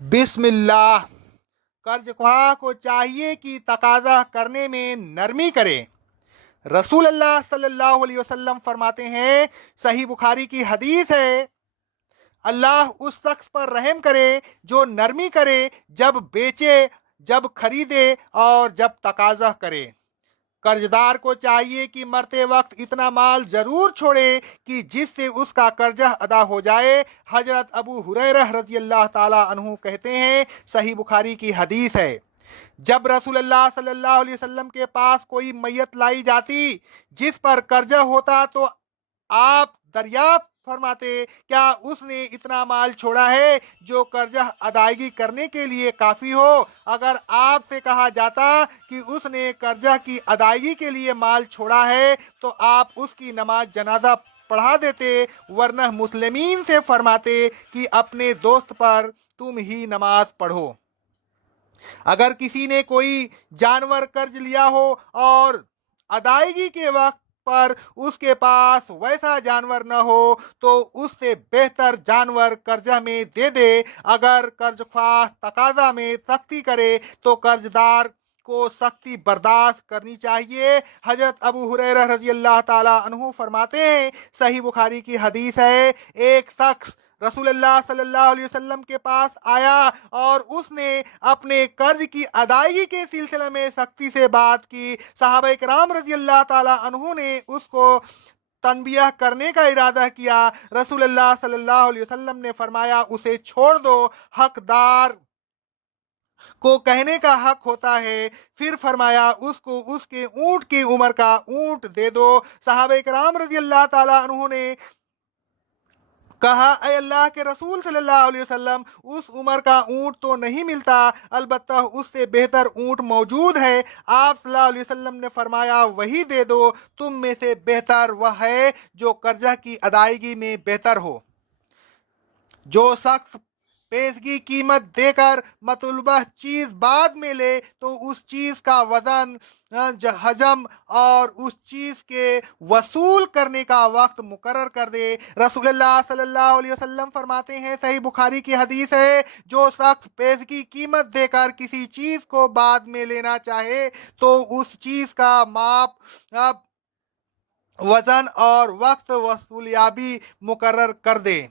بسم اللہ۔ قرض خواہ کو چاہیے کہ تقاضا کرنے میں نرمی کرے۔ رسول اللہ صلی اللہ علیہ وسلم فرماتے ہیں، صحیح بخاری کی حدیث ہے، اللہ اس شخص پر رحم کرے جو نرمی کرے، جب بیچے، جب خریدے اور جب تقاضا کرے۔ قرضدار کو چاہیے کہ مرتے وقت اتنا مال ضرور چھوڑے کہ جس سے اس کا قرضہ ادا ہو جائے۔ حضرت ابو ہریرہ رضی اللہ تعالیٰ عنہ کہتے ہیں، صحیح بخاری کی حدیث ہے، جب رسول اللہ صلی اللہ علیہ وسلم کے پاس کوئی میت لائی جاتی جس پر قرضہ ہوتا تو آپ دریافت فرماتے، کیا اس نے اتنا مال چھوڑا ہے جو قرضہ ادائیگی کرنے کے لیے کافی ہو؟ اگر آپ سے کہا جاتا کہ اس نے قرضہ کی ادائیگی کے لیے مال چھوڑا ہے تو آپ اس کی نماز جنازہ پڑھا دیتے، ورنہ مسلمین سے فرماتے کہ اپنے دوست پر تم ہی نماز پڑھو۔ اگر کسی نے کوئی جانور قرض لیا ہو اور ادائیگی کے وقت پر اس کے پاس ویسا جانور نہ ہو تو اس سے بہتر جانور قرضہ میں دے دے۔ اگر قرض خواہ تقاضا میں سختی کرے تو قرضدار کو سختی برداشت کرنی چاہیے۔ حضرت ابو ہریرہ رضی اللہ تعالیٰ عنہ فرماتے ہیں، صحیح بخاری کی حدیث ہے، ایک شخص رسول اللہ صلی اللہ علیہ وسلم کے پاس آیا اور اس نے اپنے قرض کی ادائیگی کے سلسلے میں سختی سے بات کی۔ صحابہ کرام رضی اللہ تعالیٰ عنہ نے اس کو تنبیہ کرنے کا ارادہ کیا۔ رسول اللہ صلی اللہ علیہ وسلم نے فرمایا، اسے چھوڑ دو، حقدار کو کہنے کا حق ہوتا ہے۔ پھر فرمایا، اس کو اس کے اونٹ کی عمر کا اونٹ دے دو۔ صحابہ کرام رضی اللہ تعالیٰ عنہ نے کہا، اے اللہ کے رسول صلی اللہ علیہ وسلم، اس عمر کا اونٹ تو نہیں ملتا، البتہ اس سے بہتر اونٹ موجود ہے۔ آپ صلی اللہ علیہ وسلم نے فرمایا، وہی دے دو، تم میں سے بہتر وہ ہے جو قرضہ کی ادائیگی میں بہتر ہو۔ جو شخص پیشگی قیمت دے کر مطلوبہ چیز بعد میں لے تو اس چیز کا وزن، حجم اور اس چیز کے وصول کرنے کا وقت مقرر کر دے۔ رسول اللہ صلی اللہ علیہ وسلم فرماتے ہیں، صحیح بخاری کی حدیث ہے، جو شخص پیشگی قیمت دے کر کسی چیز کو بعد میں لینا چاہے تو اس چیز کا ماپ، وزن اور وقت وصولیابی مقرر کر دے۔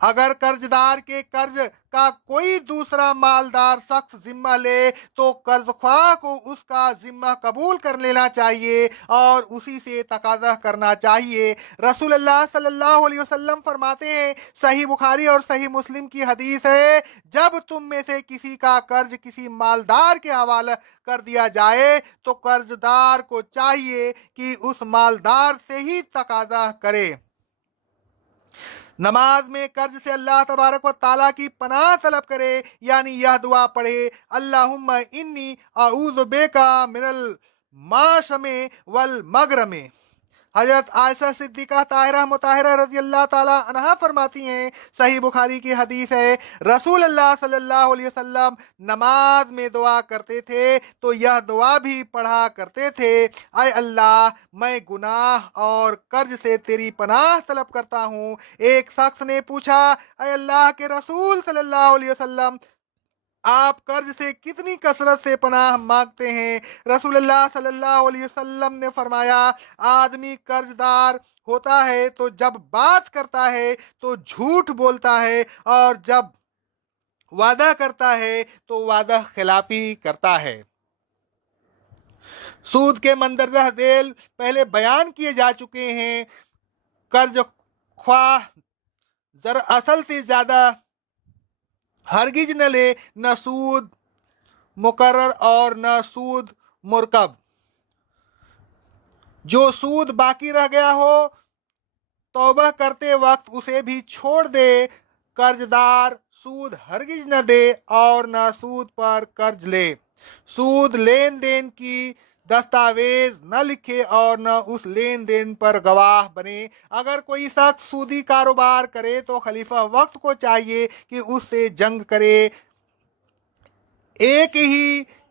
اگر قرضدار کے قرض کا کوئی دوسرا مالدار شخص ذمہ لے تو قرض خواہ کو اس کا ذمہ قبول کر لینا چاہیے اور اسی سے تقاضا کرنا چاہیے۔ رسول اللہ صلی اللہ علیہ وسلم فرماتے ہیں، صحیح بخاری اور صحیح مسلم کی حدیث ہے، جب تم میں سے کسی کا قرض کسی مالدار کے حوالے کر دیا جائے تو قرضدار کو چاہیے کہ اس مالدار سے ہی تقاضا کرے۔ نماز میں قرض سے اللہ تبارک و تعالیٰ کی پناہ طلب کرے، یعنی یہ دعا پڑھے، اللہم انی اعوذ بکا من المعشم والمغرم۔ حضرت عائشہ صدیقہ طاہرہ مطہرہ رضی اللہ تعالیٰ عنہا فرماتی ہیں، صحیح بخاری کی حدیث ہے، رسول اللہ صلی اللہ علیہ وسلم نماز میں دعا کرتے تھے تو یہ دعا بھی پڑھا کرتے تھے، اے اللہ، میں گناہ اور قرض سے تیری پناہ طلب کرتا ہوں۔ ایک شخص نے پوچھا، اے اللہ کے رسول صلی اللہ علیہ وسلم، آپ قرض سے کتنی کثرت سے پناہ مانگتے ہیں؟ رسول اللہ صلی اللہ علیہ وسلم نے فرمایا، آدمی قرض دار ہوتا ہے تو جب بات کرتا ہے تو جھوٹ بولتا ہے اور جب وعدہ کرتا ہے تو وعدہ خلافی کرتا ہے۔ سود کے مندرجہ ذیل پہلے بیان کیے جا چکے ہیں۔ قرض خواہ زر اصل سے زیادہ ہرگز نہ لے، نہ سود مقرر اور نہ سود مرکب۔ جو سود باقی رہ گیا ہو توبہ کرتے وقت اسے بھی چھوڑ دے۔ قرضدار سود ہرگز نہ دے اور نہ سود پر قرض لے۔ سود لین دین کی دستاویز نہ لکھے اور نہ اس لین دین پر گواہ بنے۔ اگر کوئی شخص سودی کاروبار کرے تو خلیفہ وقت کو چاہیے کہ اس سے جنگ کرے۔ ایک ہی